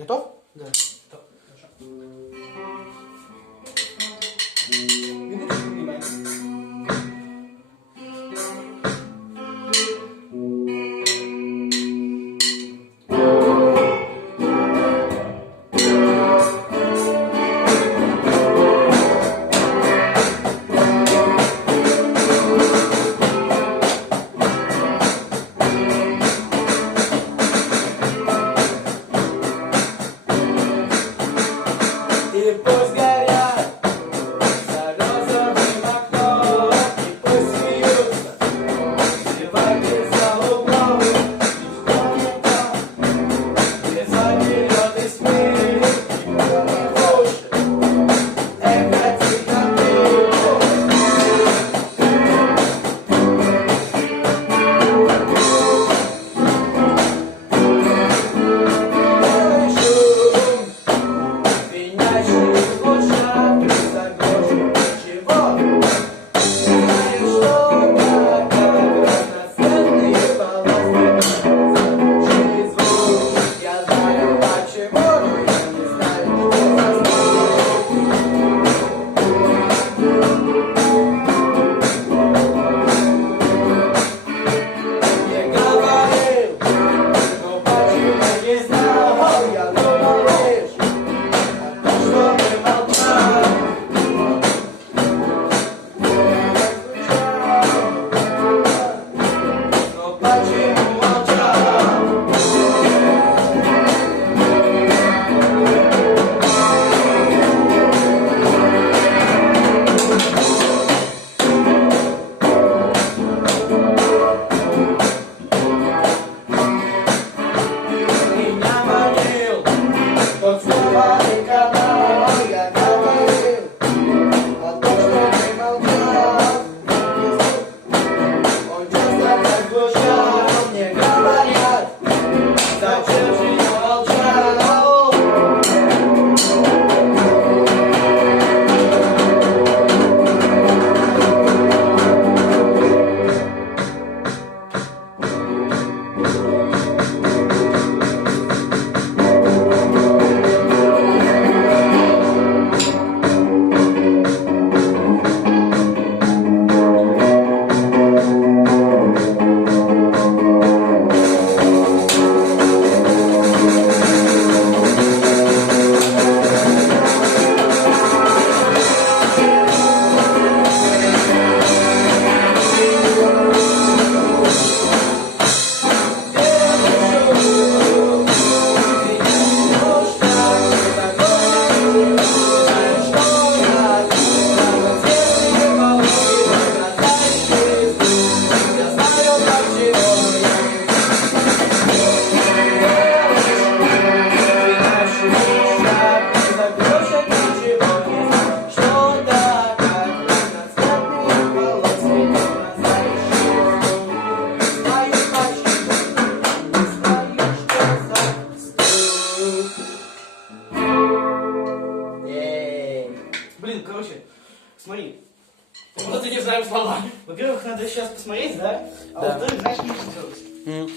Готов? Да. Ведущий, внимание. И пусть горят за розовым окном, и пусть смеются девочки за углом. Ничто не так, не заберет и смеет, никто не слушает. Эхо тихо пьет. Белый шум, звенящий в ушах, заглушит ничего. Знаю, что такое разноцветные полосы, заглушили звук. Я знаю почему, но я не знаю, что за звук. Не говорил, но почему не знал, я думал лишь о том, что ты молчал. Но почему молчал? Меня манил тот словарный канал. Я говорил о том, что ты молчал. Он часто так звучал. Мне говорят, зачем же я молчал? Блин, короче, смотри. Мы просто не знаем слова. Во-первых, надо сейчас посмотреть, да? А Да. во-вторых, знаешь, что сделать?